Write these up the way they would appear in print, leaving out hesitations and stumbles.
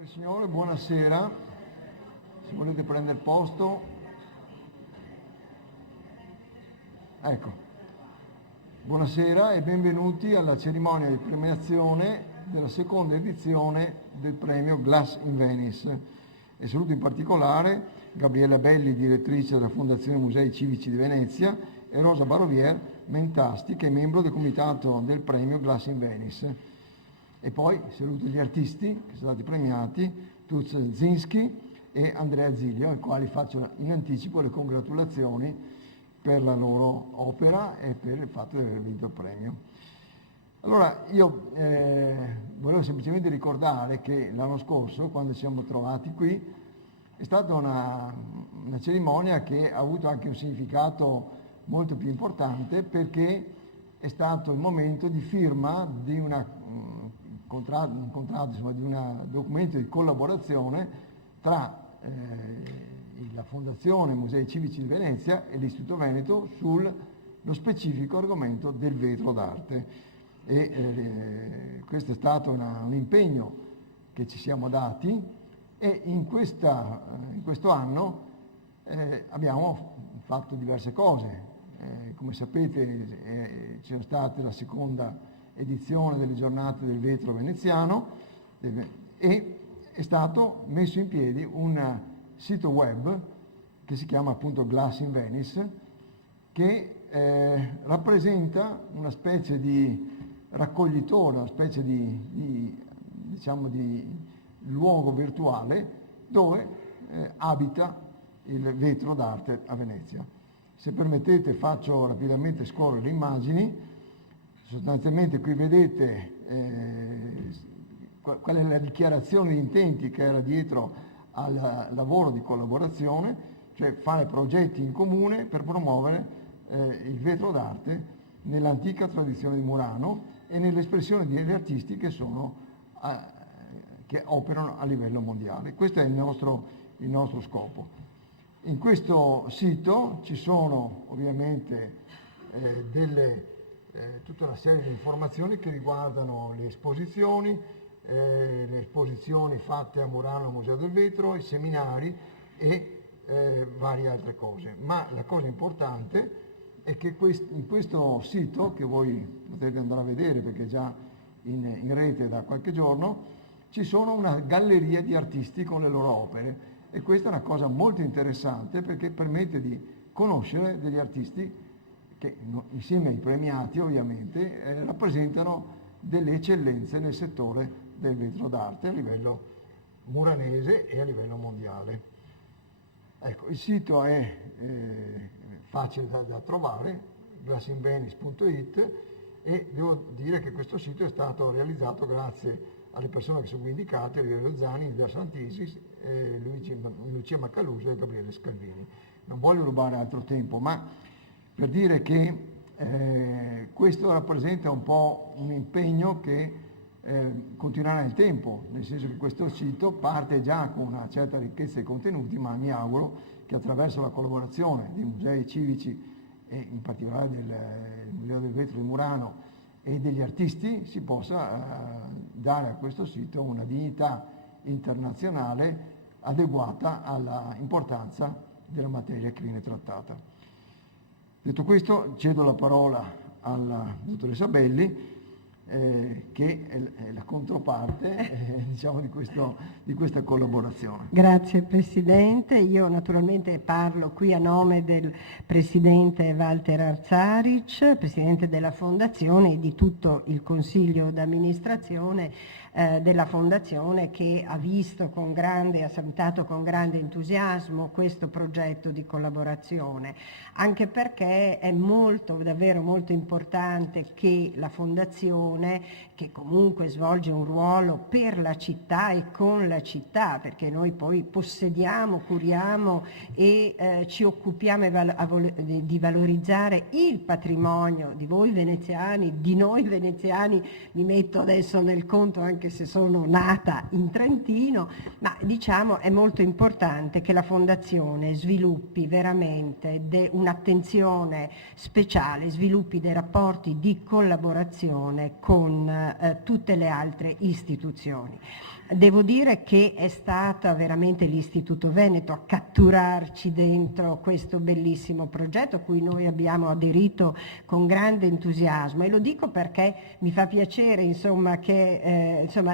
Signore e signori, buonasera. Se volete prendere posto. Ecco. Buonasera e benvenuti alla cerimonia di premiazione della seconda edizione del premio Glass in Venice. E saluto in particolare Gabriella Belli, direttrice della Fondazione Musei Civici di Venezia, e Rosa Barovier Mentasti, che è membro del comitato del premio Glass in Venice. E poi saluto gli artisti che sono stati premiati, Tuz Zinski e Andrea Zilio, ai quali faccio in anticipo le congratulazioni per la loro opera e per il fatto di aver vinto il premio. Allora, io volevo semplicemente ricordare che l'anno scorso, quando ci siamo trovati qui, è stata una cerimonia che ha avuto anche un significato molto più importante, perché è stato il momento di firma di un documento di collaborazione tra la Fondazione Musei Civici di Venezia e l'Istituto Veneto sullo specifico argomento del vetro d'arte. Questo è stato un impegno che ci siamo dati, e in questo anno abbiamo fatto diverse cose. Come sapete c'è stata la seconda edizione delle giornate del vetro veneziano e è stato messo in piedi un sito web che si chiama appunto Glass in Venice, che rappresenta una specie di raccoglitore, una specie di luogo virtuale dove abita il vetro d'arte a Venezia. Se permettete faccio rapidamente scorrere le immagini. Sostanzialmente qui vedete qual è la dichiarazione di intenti che era dietro al lavoro di collaborazione, cioè fare progetti in comune per promuovere il vetro d'arte nell'antica tradizione di Murano e nell'espressione degli artisti che operano a livello mondiale. Questo è il nostro scopo. In questo sito ci sono ovviamente tutta una serie di informazioni che riguardano le esposizioni fatte a Murano al Museo del Vetro, i seminari e varie altre cose. Ma la cosa importante è che in questo sito, che voi potete andare a vedere perché è già in rete da qualche giorno, ci sono una galleria di artisti con le loro opere, e questa è una cosa molto interessante perché permette di conoscere degli artisti che insieme ai premiati ovviamente rappresentano delle eccellenze nel settore del vetro d'arte a livello muranese e a livello mondiale. Ecco, il sito è facile da trovare, glassinvenice.it, e devo dire che questo sito è stato realizzato grazie alle persone che sono qui indicate: Livio Zani, Ida Santisis, Lucia Maccaluso e Gabriele Scalvini. Non voglio rubare altro tempo, ma per dire che questo rappresenta un po' un impegno che continuerà nel tempo, nel senso che questo sito parte già con una certa ricchezza di contenuti, ma mi auguro che attraverso la collaborazione dei musei civici e in particolare del Museo del Vetro di Murano e degli artisti si possa dare a questo sito una dignità internazionale adeguata alla importanza della materia che viene trattata. Detto questo, cedo la parola alla dottoressa Belli, che è la controparte di questa collaborazione. Grazie Presidente, io naturalmente parlo qui a nome del Presidente Walter Arzaric, Presidente della Fondazione, e di tutto il Consiglio d'amministrazione della Fondazione, che ha salutato con grande entusiasmo questo progetto di collaborazione, anche perché è davvero molto importante che la Fondazione, che comunque svolge un ruolo per la città e con la città, perché noi poi possediamo, curiamo e ci occupiamo di valorizzare il patrimonio di voi veneziani, di noi veneziani, mi metto adesso nel conto anche se sono nata in Trentino, ma diciamo è molto importante che la Fondazione sviluppi veramente un'attenzione speciale, sviluppi dei rapporti di collaborazione con con tutte le altre istituzioni. Devo dire che è stato veramente l'Istituto Veneto a catturarci dentro questo bellissimo progetto a cui noi abbiamo aderito con grande entusiasmo, e lo dico perché mi fa piacere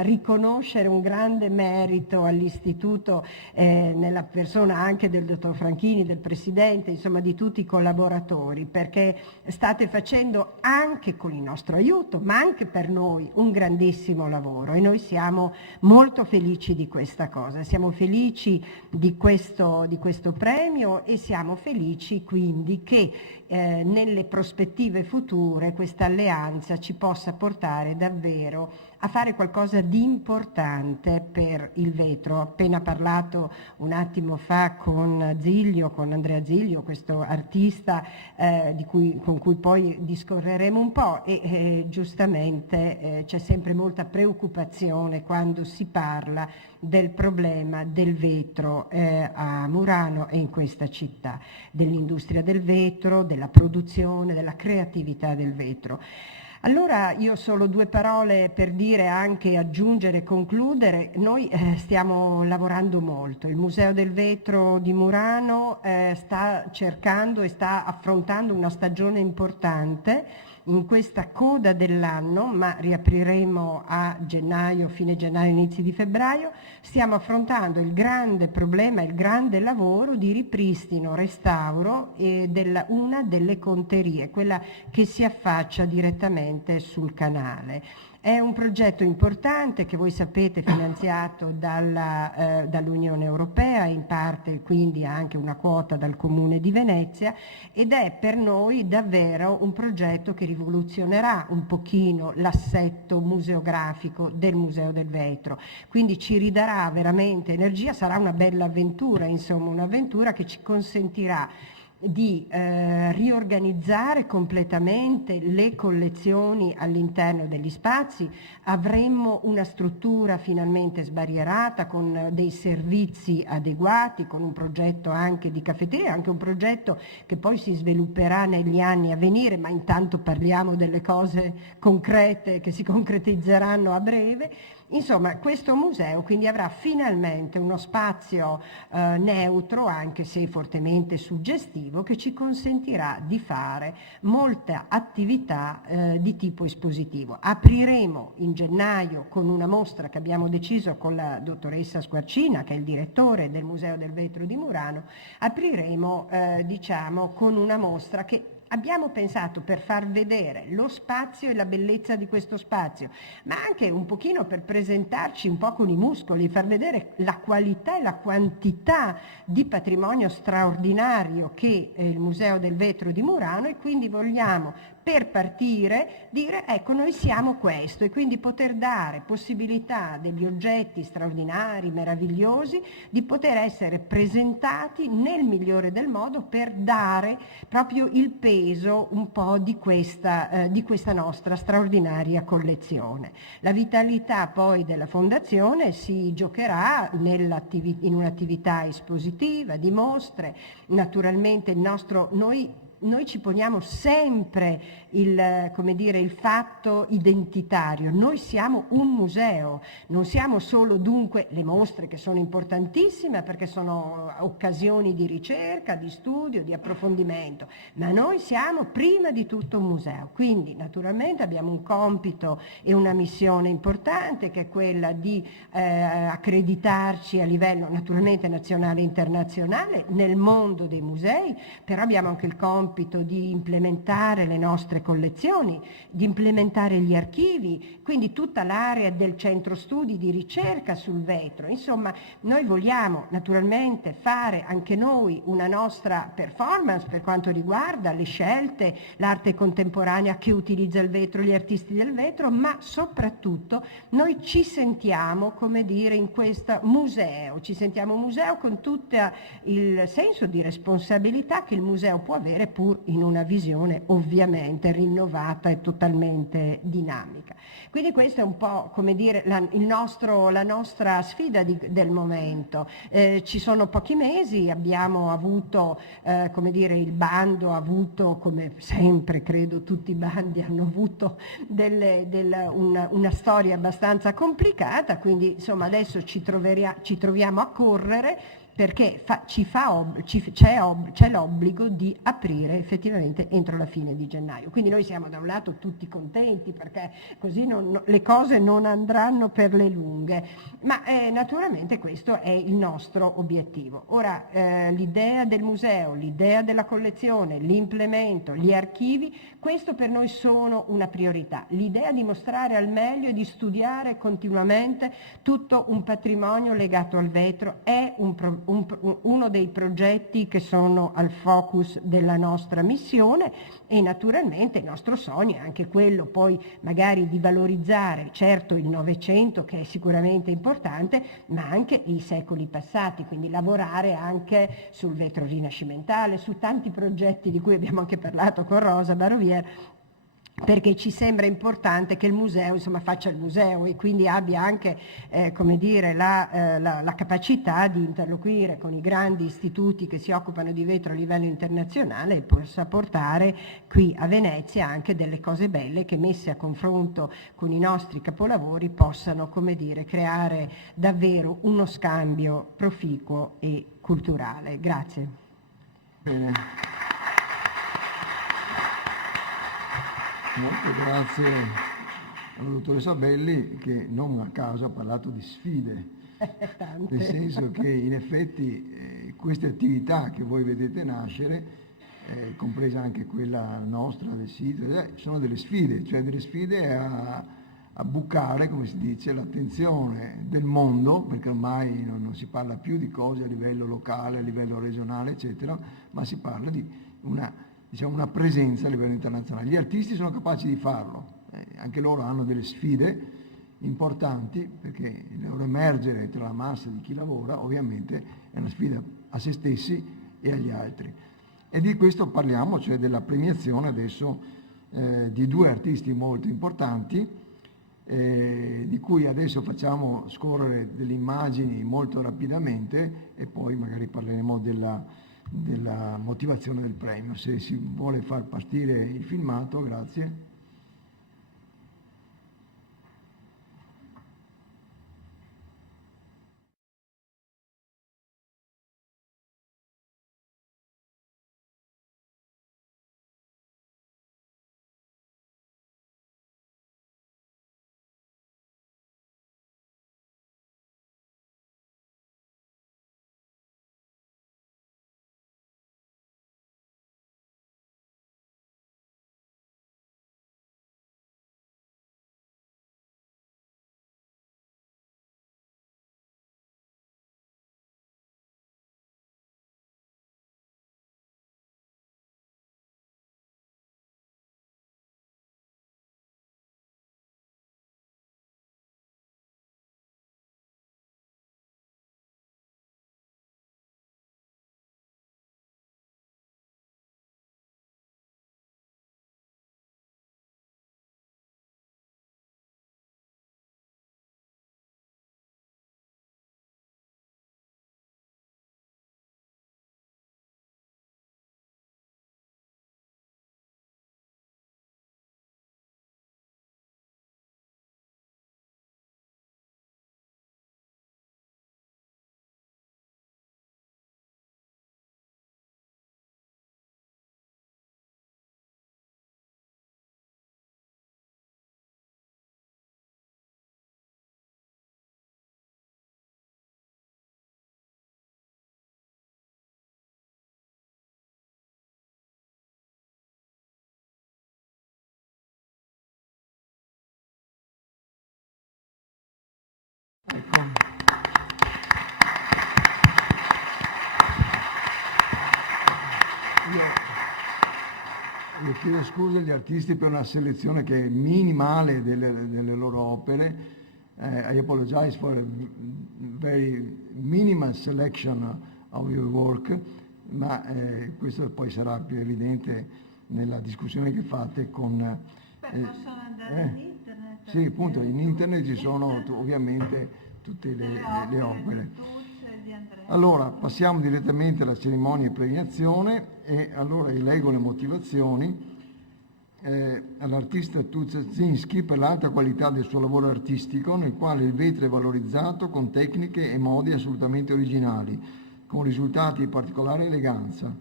riconoscere un grande merito all'Istituto nella persona anche del dottor Franchini, del Presidente, insomma di tutti i collaboratori, perché state facendo anche con il nostro aiuto, ma anche per noi, un grandissimo lavoro, e noi siamo molto felici di questa cosa, siamo felici di questo premio, e siamo felici quindi che nelle prospettive future questa alleanza ci possa portare davvero a fare qualcosa di importante per il vetro. Ho appena parlato un attimo fa con Andrea Ziglio, questo artista con cui poi discorreremo un po', e giustamente c'è sempre molta preoccupazione quando si parla del problema del vetro a Murano e in questa città, dell'industria del vetro, della produzione, della creatività del vetro. Allora io solo due parole per dire, anche aggiungere e concludere. Noi stiamo lavorando molto, il Museo del Vetro di Murano sta cercando e sta affrontando una stagione importante in questa coda dell'anno, ma riapriremo a gennaio, fine gennaio, inizi di febbraio. Stiamo affrontando il grande problema, il grande lavoro di ripristino, restauro una delle conterie, quella che si affaccia direttamente sul canale. È un progetto importante che voi sapete finanziato dall'Unione Europea, in parte quindi anche una quota dal Comune di Venezia, ed è per noi davvero un progetto che rivoluzionerà un pochino l'assetto museografico del Museo del Vetro, quindi ci ridarà veramente energia, sarà una bella avventura, insomma un'avventura che ci consentirà di riorganizzare completamente le collezioni all'interno degli spazi. Avremmo una struttura finalmente sbarierata con dei servizi adeguati, con un progetto anche di caffetteria, anche un progetto che poi si svilupperà negli anni a venire, ma intanto parliamo delle cose concrete che si concretizzeranno a breve. Insomma, questo museo quindi avrà finalmente uno spazio neutro, anche se fortemente suggestivo, che ci consentirà di fare molta attività di tipo espositivo. Apriremo in gennaio con una mostra che abbiamo deciso con la dottoressa Squarcina, che è il direttore del Museo del Vetro di Murano, apriremo con una mostra che abbiamo pensato per far vedere lo spazio e la bellezza di questo spazio, ma anche un pochino per presentarci un po' con i muscoli, far vedere la qualità e la quantità di patrimonio straordinario che è il Museo del Vetro di Murano, e quindi vogliamo per partire dire ecco noi siamo questo, e quindi poter dare possibilità degli oggetti straordinari, meravigliosi, di poter essere presentati nel migliore del modo per dare proprio il peso un po' di questa nostra straordinaria collezione. La vitalità poi della fondazione si giocherà in un'attività espositiva, di mostre, naturalmente noi ci poniamo sempre il fatto identitario. Noi siamo un museo, non siamo solo dunque le mostre, che sono importantissime perché sono occasioni di ricerca, di studio, di approfondimento, ma noi siamo prima di tutto un museo. Quindi naturalmente abbiamo un compito e una missione importante, che è quella di accreditarci a livello naturalmente nazionale e internazionale nel mondo dei musei, però abbiamo anche il compito di implementare le nostre collezioni, di implementare gli archivi, quindi tutta l'area del centro studi di ricerca sul vetro. Insomma, noi vogliamo naturalmente fare anche noi una nostra performance per quanto riguarda le scelte, l'arte contemporanea che utilizza il vetro, gli artisti del vetro, ma soprattutto noi ci sentiamo, come dire, in questo museo, ci sentiamo un museo con tutto il senso di responsabilità che il museo può avere seppur in una visione ovviamente rinnovata e totalmente dinamica. Quindi questa è un po', come dire, la nostra sfida del momento. Ci sono pochi mesi, abbiamo avuto, come dire, il bando ha avuto, come sempre credo tutti i bandi hanno avuto una storia abbastanza complicata, quindi insomma adesso ci troviamo a correre perché c'è l'obbligo di aprire effettivamente entro la fine di gennaio. Quindi noi siamo da un lato tutti contenti perché così le cose non andranno per le lunghe, ma naturalmente questo è il nostro obiettivo. Ora l'idea del museo, l'idea della collezione, l'implemento, gli archivi, questo per noi sono una priorità. L'idea di mostrare al meglio e di studiare continuamente tutto un patrimonio legato al vetro è uno dei progetti che sono al focus della nostra missione e naturalmente il nostro sogno è anche quello poi magari di valorizzare certo il Novecento che è sicuramente importante ma anche i secoli passati, quindi lavorare anche sul vetro rinascimentale, su tanti progetti di cui abbiamo anche parlato con Rosa Barovier, perché ci sembra importante che il museo insomma faccia il museo e quindi abbia anche come dire, la capacità di interloquire con i grandi istituti che si occupano di vetro a livello internazionale e possa portare qui a Venezia anche delle cose belle che messe a confronto con i nostri capolavori possano, come dire, creare davvero uno scambio proficuo e culturale. Grazie. Bene. Molto grazie alla dottoressa Belli che non a caso ha parlato di sfide, nel senso che in effetti queste attività che voi vedete nascere, compresa anche quella nostra del sito, sono delle sfide, cioè delle sfide a bucare, come si dice, l'attenzione del mondo, perché ormai non si parla più di cose a livello locale, a livello regionale, eccetera, ma si parla di una presenza a livello internazionale. Gli artisti sono capaci di farlo, anche loro hanno delle sfide importanti perché il loro emergere tra la massa di chi lavora ovviamente è una sfida a se stessi e agli altri. E di questo parliamo, cioè della premiazione adesso di due artisti molto importanti, di cui adesso facciamo scorrere delle immagini molto rapidamente e poi magari parleremo della motivazione del premio. Se si vuole far partire il filmato, grazie. Ecco. Io chiedo scusa agli artisti per una selezione che è minimale delle loro opere. I apologize for a very minimal selection of your work, ma questo poi sarà più evidente nella discussione che fate con... Possono andare in internet? Sì, appunto, in internet ci sono ovviamente tutte le opere. Allora, passiamo direttamente alla cerimonia di premiazione e allora leggo le motivazioni. All'artista Tudzynski per l'alta qualità del suo lavoro artistico, nel quale il vetro è valorizzato con tecniche e modi assolutamente originali, con risultati di particolare eleganza.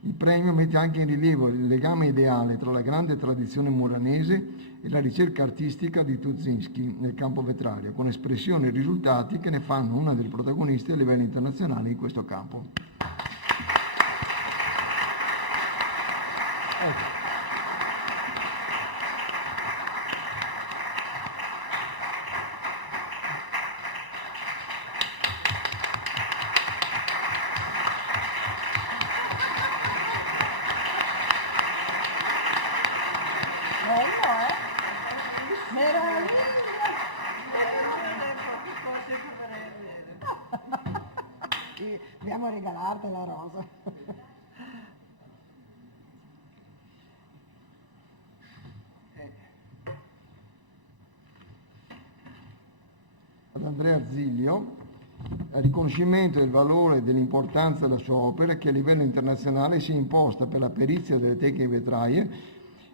Il premio mette anche in rilievo il legame ideale tra la grande tradizione muranese e la ricerca artistica di Tudzynski nel campo vetrario, con espressioni e risultati che ne fanno una delle protagoniste a livello internazionale in questo campo. Ecco. Dobbiamo regalarti la rosa. Ad Andrea Arzilio, il riconoscimento del valore e dell'importanza della sua opera che a livello internazionale si è imposta per la perizia delle tecniche vetraie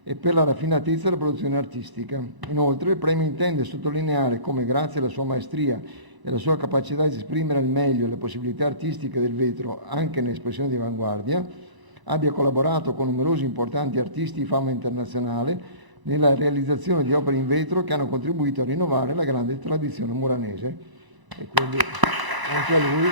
e per la raffinatezza della produzione artistica. Inoltre il premio intende sottolineare come grazie alla sua maestria e alla sua capacità di esprimere al meglio le possibilità artistiche del vetro anche nell'espressione di avanguardia, abbia collaborato con numerosi importanti artisti di fama internazionale nella realizzazione di opere in vetro che hanno contribuito a rinnovare la grande tradizione muranese. E quindi anche a lui